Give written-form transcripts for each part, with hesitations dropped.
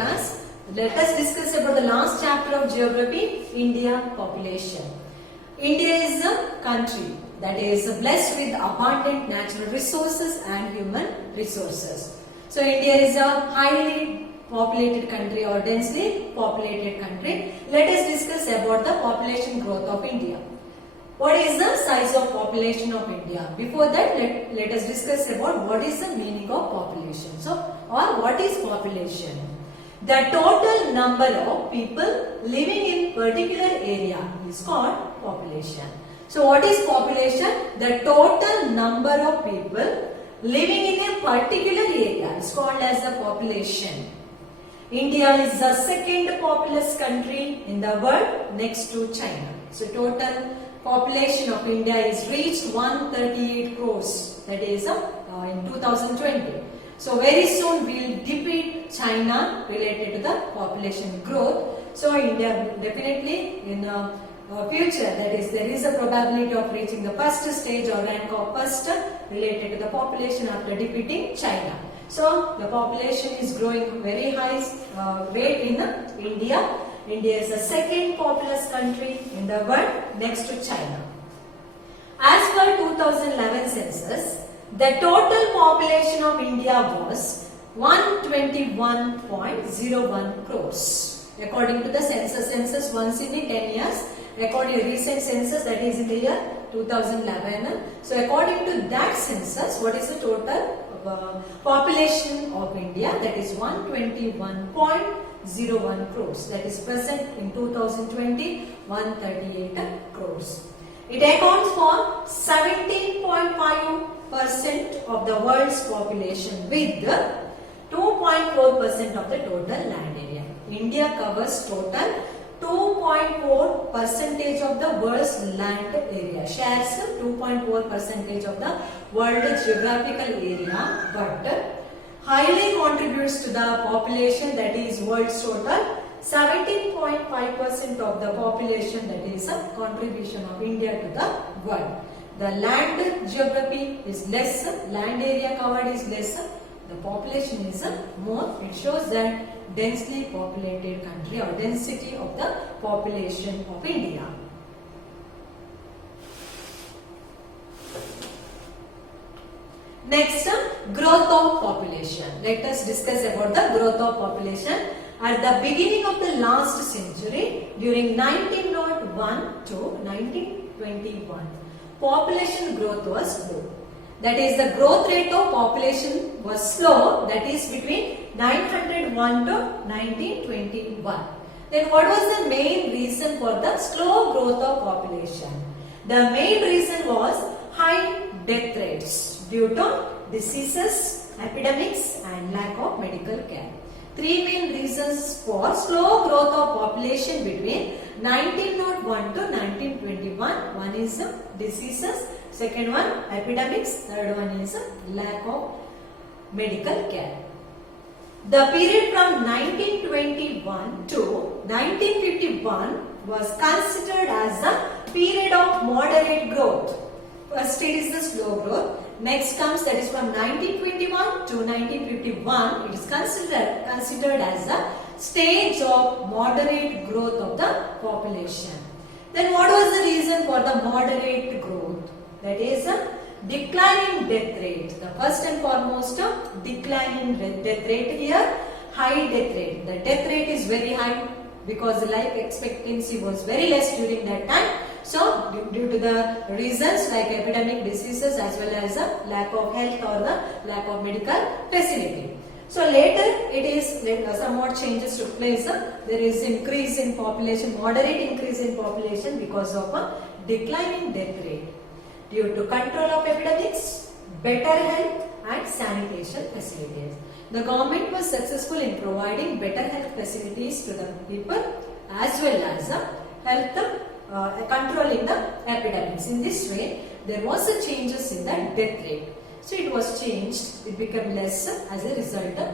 class. Let us discuss about the last chapter of geography, India population. India is a country that is blessed with abundant natural resources and human resources. So India is a highly populated country or densely populated country. Let us discuss about the population growth of India. What is the size of population of India? Before that, let us discuss about what is the meaning of population. So, or what is population? The total number of people living in particular area is called population. So, what is population? The total number of people living in a particular area is called as the population. India is the second populous country in the world next to China. So, total population of India is reached 138 crores, that is in 2020. So very soon we will defeat China related to the population growth. So India definitely in the future, that is there is a probability of reaching the first stage or rank of first related to the population after defeating China. So the population is growing very high rate in India. India is the second populous country in the world next to China. As per 2011 census, the total population of India was 121.01 crores. According to the census once in 10 years, according to recent census, that is in the year 2011. So according to that census, what is the total population of India? That is 121.01 crores. That is present in 2020, 138 crores. It accounts for 17.5% of the world's population with 2.4% of the total land area. India covers total 2.4% of the world's land area, shares 2.4% of the world geographical area, but highly contributes to the population, that is world's total 17.5% of the population, that is a contribution of India to the world. The land geography is less, land area covered is less, the population is more. It shows that densely populated country or density of the population of India. Next, growth of population. Let us discuss about the growth of population. At the beginning of the last century, during 1901 to 1921, population growth was low. That is, the growth rate of population was slow, that is between 901 to 1921. Then what was the main reason for the slow growth of population? The main reason was high death rates due to diseases, epidemics and lack of medical care. Three main reasons for slow growth of population between 1901 to 1921. One is diseases, second one epidemics, third one is lack of medical care. The period from 1921 to 1951 was considered as the period of moderate growth. First it is the slow growth. Next comes, that is from 1921 to 1951, it is considered as the stage of moderate growth of the population. Then what was the reason for the moderate growth? That is a declining death rate. The first and foremost declining death rate here, high death rate. The death rate is very high because the life expectancy was very less during that time. So, due to the reasons like epidemic diseases as well as a lack of health or the lack of medical facility. So, later it is somewhat changes took place. There is increase in population, moderate increase in population because of a declining death rate due to control of epidemics, better health and sanitation facilities. The government was successful in providing better health facilities to the people as well as health controlling the epidemics. In this way, there was a changes in the death rate. So it was changed, it became less as a result of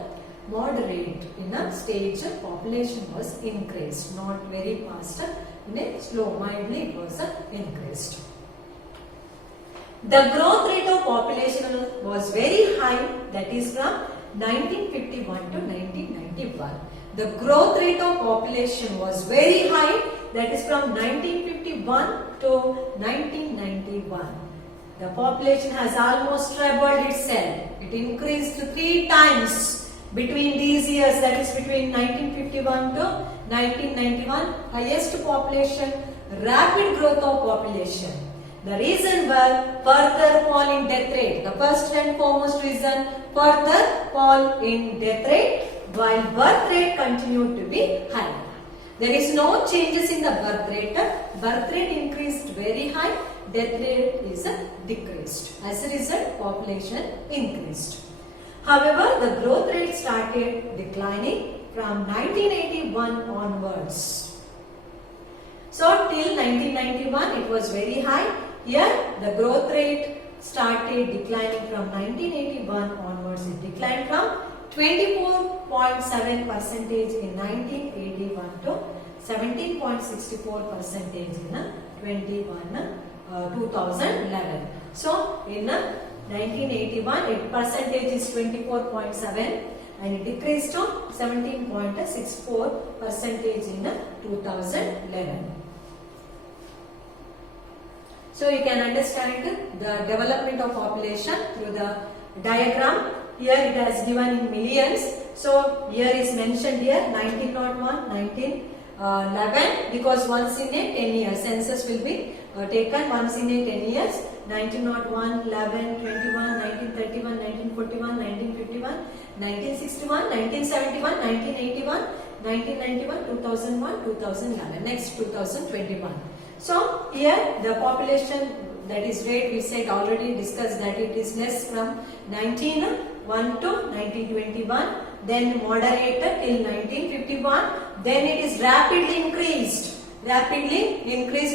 moderate in a stage population was increased, not very fast, in a slow, mildly it was increased. The growth rate of population was very high, that is from 1951 to 1991. the growth rate of population was very high, that is from 1951 to 1991. The population has almost trebled itself. It increased 3 times between these years, that is between 1951 to 1991. Highest population, rapid growth of population. The reason were further fall in death rate. The first and foremost reason, further fall in death rate, while birth rate continued to be high. There is no changes in the birth rate. Birth rate increased very high, death rate is decreased. As a result, population increased. However, the growth rate started declining from 1981 onwards. So, till 1991 it was very high. Here, the growth rate started declining from 1981 onwards. It declined from 24.7% in 1981 to 17.64% in 2011. So, in 1981, its percentage is 24.7 and it decreased to 17.64% in 2011. So you can understand the development of population through the diagram. Here it has given in millions. So here is mentioned here 1901, 1911, because once in a 10 years census will be taken once in a 10 years. 1901, 11, 21, 1931, 1941, 1951, 1961, 1971, 1981, 1991, 2001, 2011. Next 2021. So here the population, that is rate we said already discussed that it is less from 1901 to 1921, then moderated till 1951, then it is rapidly increased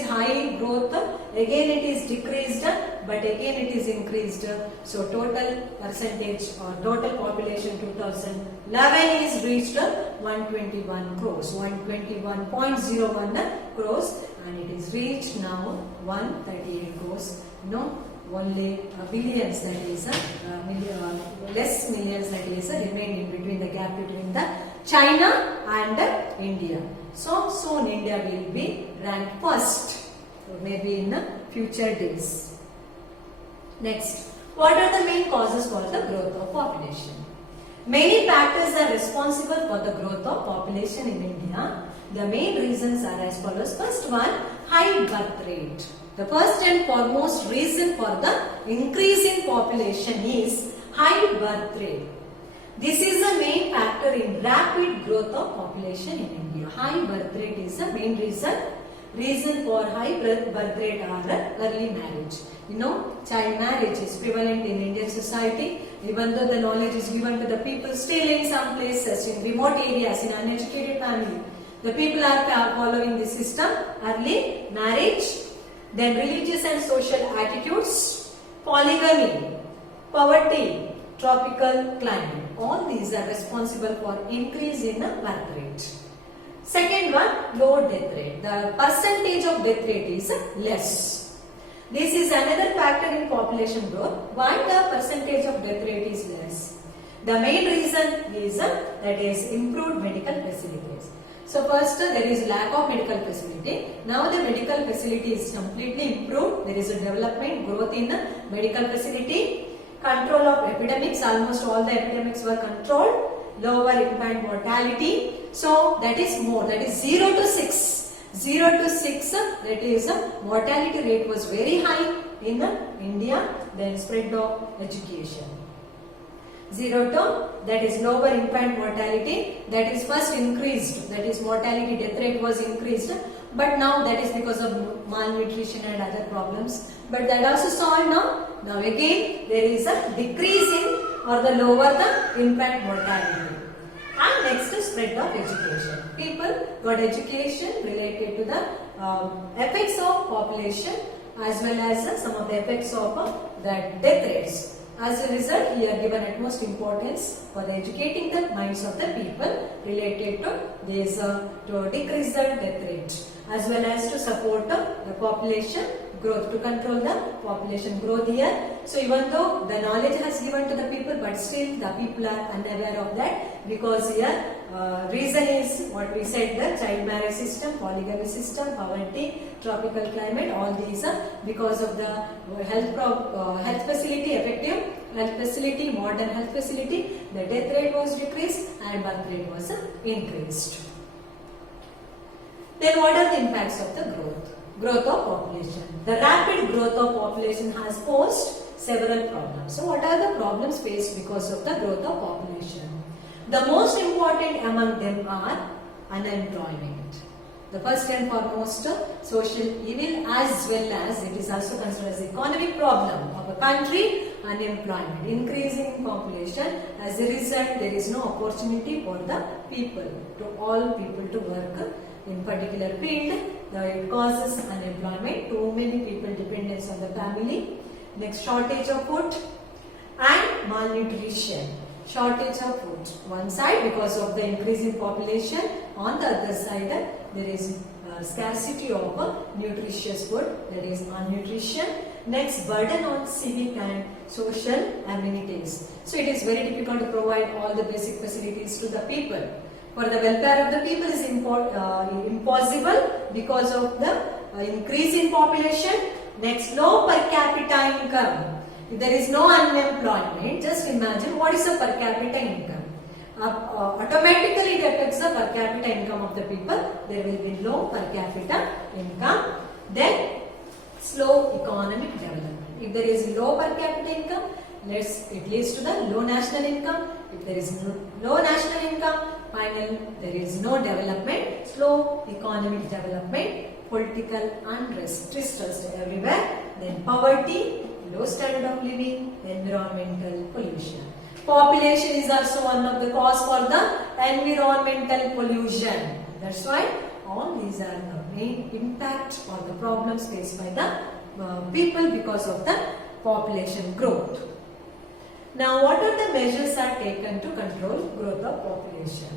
high growth, again it is decreased, but again it is increased. So total percentage or total population 2011 is reached 121 crores, 121.01 crores, and it is reached now 138 crores. Only billions, that is less millions, that is remained in between, the gap between the China and India. So soon India will be ranked first, maybe in future days. Next, what are the main causes for the growth of population? Many factors are responsible for the growth of population in India. The main reasons are as follows. First one, high birth rate. The first and foremost reason for the increase in population is high birth rate. This is the main factor in rapid growth of population in India. High birth rate is the main reason. Reason for high birth rate are early marriage. Child marriage is prevalent in Indian society. Even though the knowledge is given to the people, still in some places, in remote areas, in uneducated family, the people are following this system. Early marriage, then religious and social attitudes, polygamy, poverty, tropical climate. All these are responsible for increase in birth rate. Second one, low death rate. The percentage of death rate is less. This is another factor in population growth. Why the percentage of death rate is less? The main reason is that is improved medical facilities. So first there is lack of medical facility. Now the medical facility is completely improved. There is a development, growth in medical facility. Control of epidemics, almost all the epidemics were controlled. Lower infant mortality. So that is more, that is 0 to 6. 0 to 6, that is mortality rate was very high in India. Then spread of education. 0 to, that is lower infant mortality, that is first increased, that is mortality death rate was increased, but now that is because of malnutrition and other problems, but that also solved now. Now again there is a decrease in or the lower the infant mortality. And next is spread of education. People got education related to the effects of population as well as some of the effects of the death rates. As a result, we are given utmost importance for educating the minds of the people related to this to decrease the death rate as well as to support the population growth, to control the population growth here. So even though the knowledge has given to the people, but still the people are unaware of that, because here reason what we said, the child marriage system, polygamy system, poverty, tropical climate, all these are because of the health facility, effective health facility, modern health facility, the death rate was decreased and birth rate was increased. Then what are the impacts of the growth? Growth of population. The rapid growth of population has posed several problems. So what are the problems faced because of the growth of population? The most important among them are unemployment. The first and foremost social evil, as well as it is also considered as economic problem of a country, unemployment, increasing population. As a result, there is no opportunity for the people, to all people to work in particular field. It causes unemployment, too many people dependence on the family. Next, shortage of food and malnutrition. Shortage of food. One side because of the increasing population, on the other side there is scarcity of nutritious food, that is malnutrition. Next, burden on civic and social amenities. So it is very difficult to provide all the basic facilities to the people. For the welfare of the people is impossible because of the increase in population. Next, low per capita income. If there is no unemployment, just imagine what is the per capita income. Automatically it affects the per capita income of the people. There will be low per capita income. Then slow economic development. If there is low per capita income, it leads to the low national income. If there is low national income, finally there is no development, slow economic development, political unrest, distrust everywhere, then poverty, low standard of living, environmental pollution. Population is also one of the cause for the environmental pollution. That's why all these are the main impact or the problems faced by the people because of the population growth. Now, what are the measures are taken to control growth of population?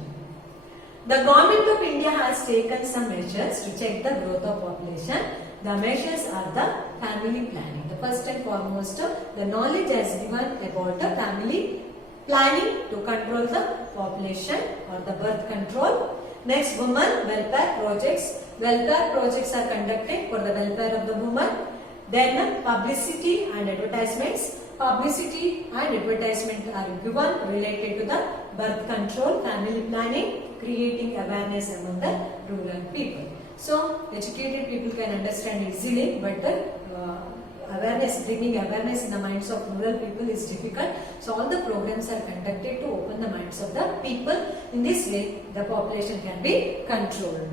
The government of India has taken some measures to check the growth of population. The measures are the family planning. The first and foremost, the knowledge is given about the family planning to control the population or the birth control. Next, women welfare projects. Welfare projects are conducted for the welfare of the women. Then, publicity and advertisements. Publicity and advertisement are given related to the birth control, family planning, creating awareness among the rural people. So, educated people can understand easily, but bringing awareness in the minds of rural people is difficult. So, all the programs are conducted to open the minds of the people. In this way, the population can be controlled.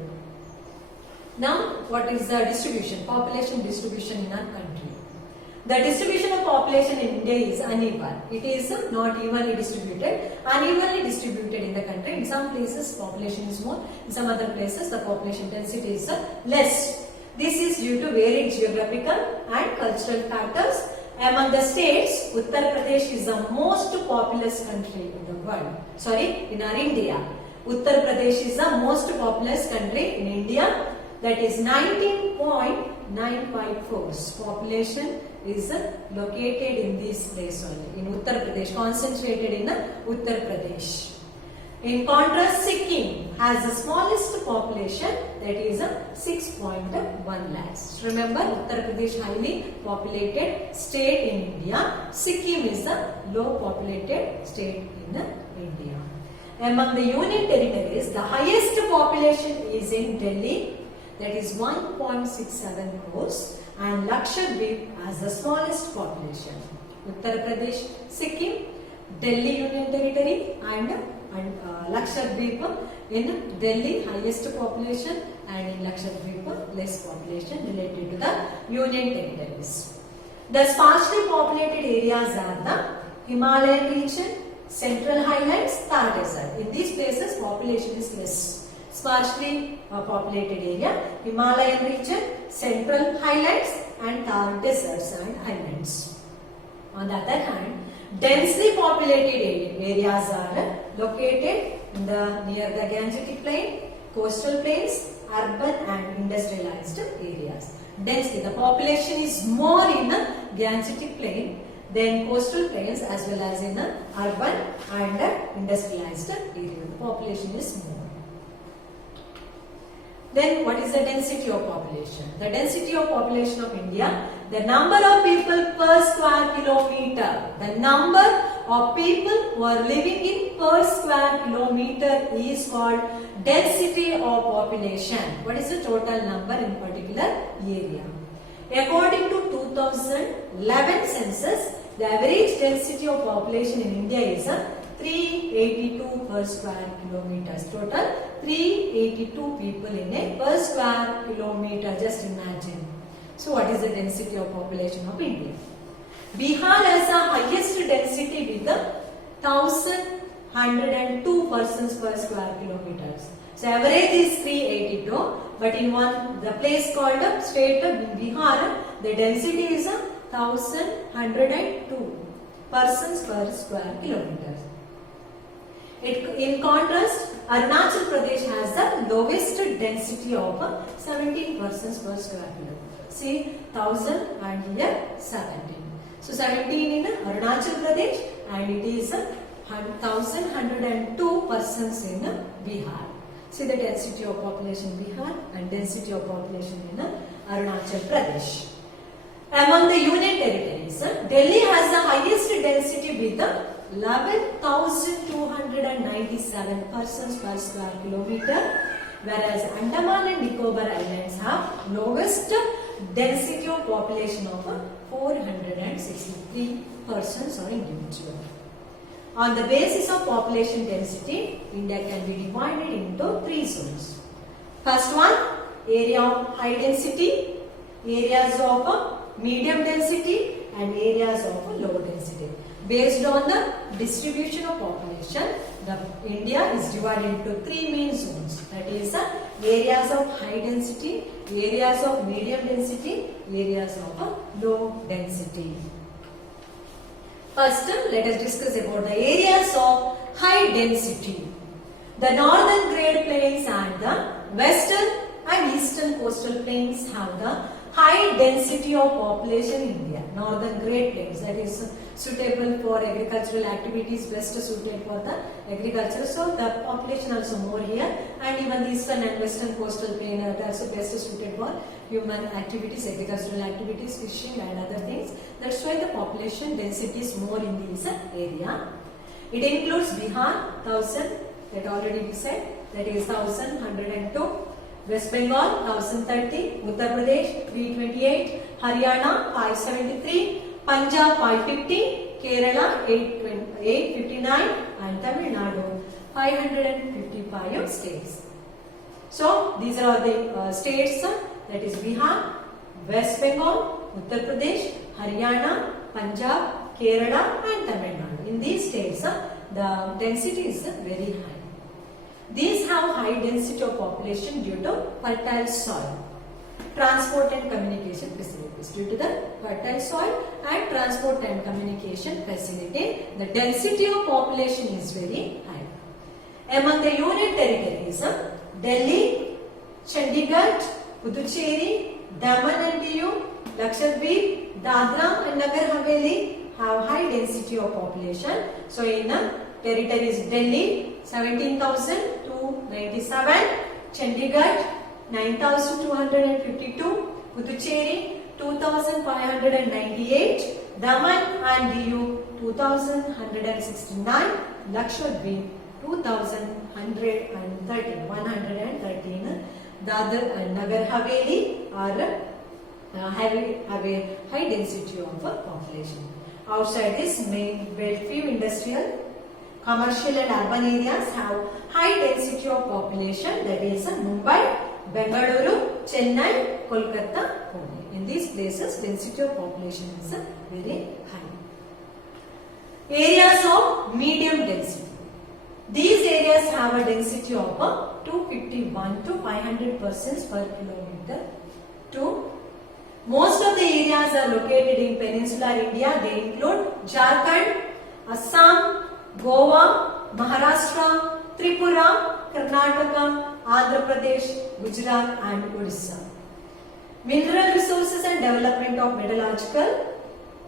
Now, what is the distribution? Population distribution in our country. The distribution of population in India is uneven. It is not evenly distributed, unevenly distributed in the country. In some places population is more, in some other places the population density is less. This is due to varied geographical and cultural factors. Among the states, Uttar Pradesh is the most populous country in the world. In our India. Uttar Pradesh is the most populous country in India. That is 19.954. Population is located in this place only, in Uttar Pradesh, concentrated in Uttar Pradesh. In contrast, Sikkim has the smallest population, that is 6.1 lakhs. Remember, Uttar Pradesh highly populated state in India. Sikkim is a low populated state in India. Among the union territories, the highest population is in Delhi, that is 1.67 crores, and Lakshadweep has the smallest population. Uttar Pradesh, Sikkim, Delhi Union Territory and Lakshadweep. In Delhi highest population and in Lakshadweep less population related to the Union Territories. The sparsely populated areas are the Himalayan region, Central Highlands, Thar Desert. In these places population is less. Sparsely populated area, Himalayan region, Central Highlands and Thar Deserts and Highlands. On the other hand, densely populated areas are located in near the Gangetic Plain, coastal plains, urban and industrialized areas. Densely, the population is more in the Gangetic Plain than coastal plains as well as in urban and industrialized area. The population is more. Then what is the density of population? The density of population of India, the number of people per square kilometer. The number of people who are living in per square kilometer is called density of population. What is the total number in particular area? According to 2011 census, the average density of population in India is 382 per square kilometers. Total 382 people in a per square kilometer. Just imagine. So what is the density of population of India? Bihar has the highest density with 1102 persons per square kilometers. So average is 382, but in the place called state of Bihar, the density is 1102 persons per square kilometers. In contrast, Arunachal Pradesh has the lowest density of 17 persons per square kilometer. See, 1000 and here 17. So 17 in Arunachal Pradesh and it is 1102 persons in Bihar. See the density of population in Bihar and density of population in Arunachal Pradesh. Among the union territories, Delhi has the highest density with 11,297 persons per square kilometer, whereas Andaman and Nicobar Islands have lowest density of population of 463 persons or individual. On the basis of population density, India can be divided into 3 zones. First one, area of high density, areas of medium density and areas of low density. Based on the distribution of population, India is divided into 3 main zones. That is areas of high density, areas of medium density, areas of low density. First, let us discuss about the areas of high density. The northern Great Plains and the western and eastern coastal plains have the high density of population in India. Northern Great Plains, that is suitable for agricultural activities, best suited for the agriculture. So the population also more here, and even the eastern and western coastal plain are also best suited for human activities, agricultural activities, fishing and other things. That's why the population density is more in this area. It includes Bihar, 1000, that already we said, that is 1102. West Bengal 1030, Uttar Pradesh 328, Haryana 573, Punjab 550, Kerala 859 and Tamil Nadu 555 states. So these are the states, that is Bihar, West Bengal, Uttar Pradesh, Haryana, Punjab, Kerala and Tamil Nadu. In these states, the density is very high. These have high density of population due to fertile soil, transport and communication facilities. Due to the fertile soil and transport and communication facility, the density of population is very high. Among the union territories, Delhi, Chandigarh, Puducherry, Daman and Diu, Lakshadweep, Dadra and Nagar Haveli have high density of population. So in territories Delhi 17,297, Chandigarh 9,252, Puducherry 2,598, Daman and Diu 2,169, Lakshadweep 2,113, Dadar and Nagar Haveli are have a high density of population. Outside this, main few industrial, commercial and urban areas have high density of population, that is Mumbai, Bengaluru, Chennai, Kolkata, Pune. In these places, density of population is very high. Areas of medium density. These areas have a density of 251 to 500 persons per kilometer. Most of the areas are located in peninsular India. They include Jharkhand, Assam, Goa, Maharashtra, Tripura, Karnataka, Andhra Pradesh, Gujarat and Odisha. Mineral resources and development of metallurgical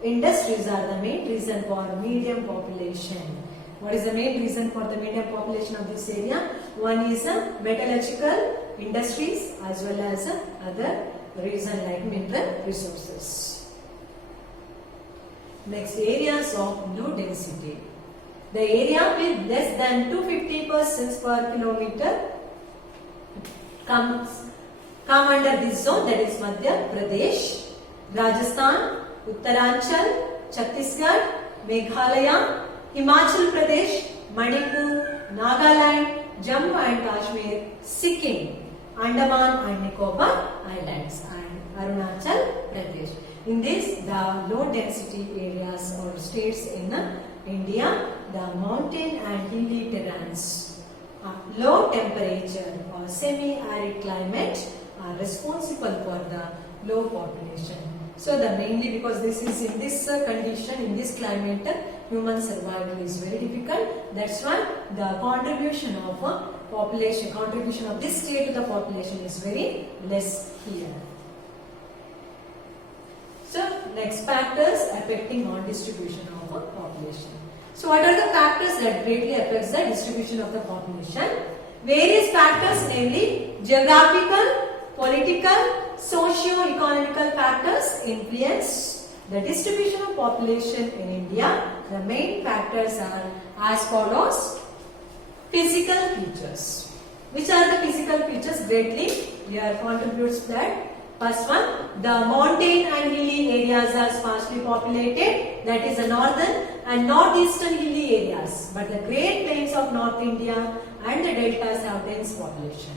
industries are the main reason for medium population. What is the main reason for the medium population of this area? One is metallurgical industries as well as other reason like mineral resources. Next, areas of low density. The area with less than 250 persons per kilometer come under this zone, that is Madhya Pradesh, Rajasthan, Uttaranchal, Chhattisgarh, Meghalaya, Himachal Pradesh, Manipur, Nagaland, Jammu and Kashmir, Sikkim, Andaman and Nicobar Islands, and Arunachal Pradesh. In this, the low density areas or states in India, the mountain and hilly terrains, low temperature or semi-arid climate are responsible for the low population. So the mainly because this is in this condition, in this climate, human survival is very difficult. That's why the contribution of contribution of this state to the population is very less here. So next, factors affecting on distribution of a population. So what are the factors that greatly affects the distribution of the population? Various factors, namely geographical, political, socio-economical factors influence the distribution of population in India. The main factors are as follows. Physical features. Which are the physical features greatly here contributes that? First one, the mountain and hilly areas are sparsely populated, that is the northern and northeastern hilly areas, but the great plains of North India and the deltas have dense population.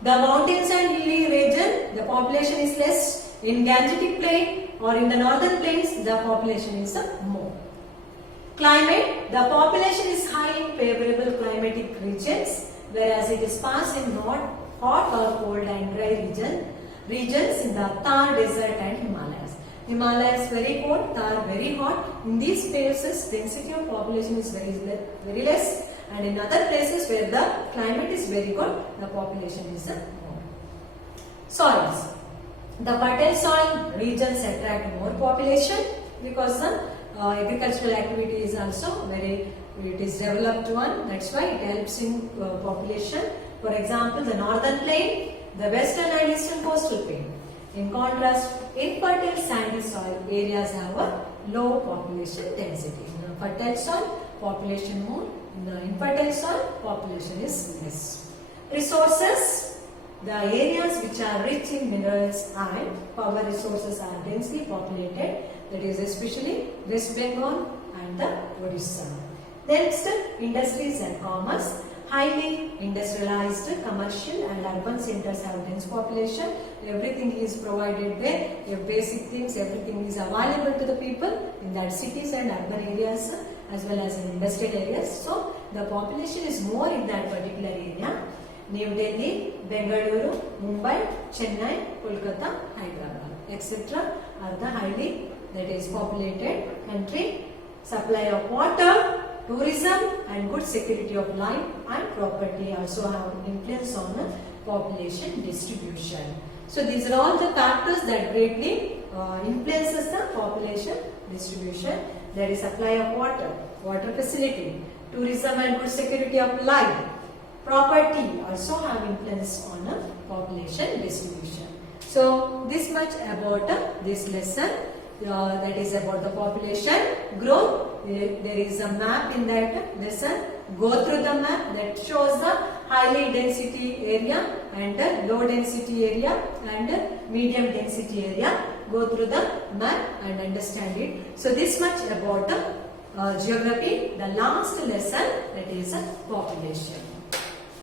The mountains and hilly region, the population is less. In Gangetic plain or in the northern plains, the population is more. Climate, the population is high in favorable climatic regions, whereas it is sparse in hot or cold and dry regions in the Thar desert and Himalayas. Himalayas very cold, Thar very hot. In these places, density of population is very less, and in other places where the climate is very good, the population is more. Soils. The fertile soil regions attract more population because the agricultural activity is also it is developed one. That's why it helps in population. For example, the northern plain, the western and eastern coastal plain. In contrast, infertile sandy soil areas have a low population density. In the fertile soil, population more. In the infertile soil, population is less. Resources. The areas which are rich in minerals and power resources are densely populated. That is especially West Bengal and the Odisha. Next, industries and commerce. Highly industrialized commercial and urban centers have dense population. Everything is provided there. Your basic things, everything is available to the people in that cities and urban areas as well as in industrial areas. So the population is more in that particular area. New Delhi, Bengaluru, Mumbai, Chennai, Kolkata, Hyderabad, etc. are the highly populated country. Supply of water, tourism and good security of life and property also have influence on the population distribution. So these are all the factors that greatly influences the population distribution. There is supply of water, water facility, tourism and good security of life, property also have influence on the population distribution. So this much about this lesson. That is about the population growth. There is a map in that lesson. Go through the map that shows the highly density area and low density area and medium density area. Go through the map and understand it. So this much about geography. The last lesson, that is population.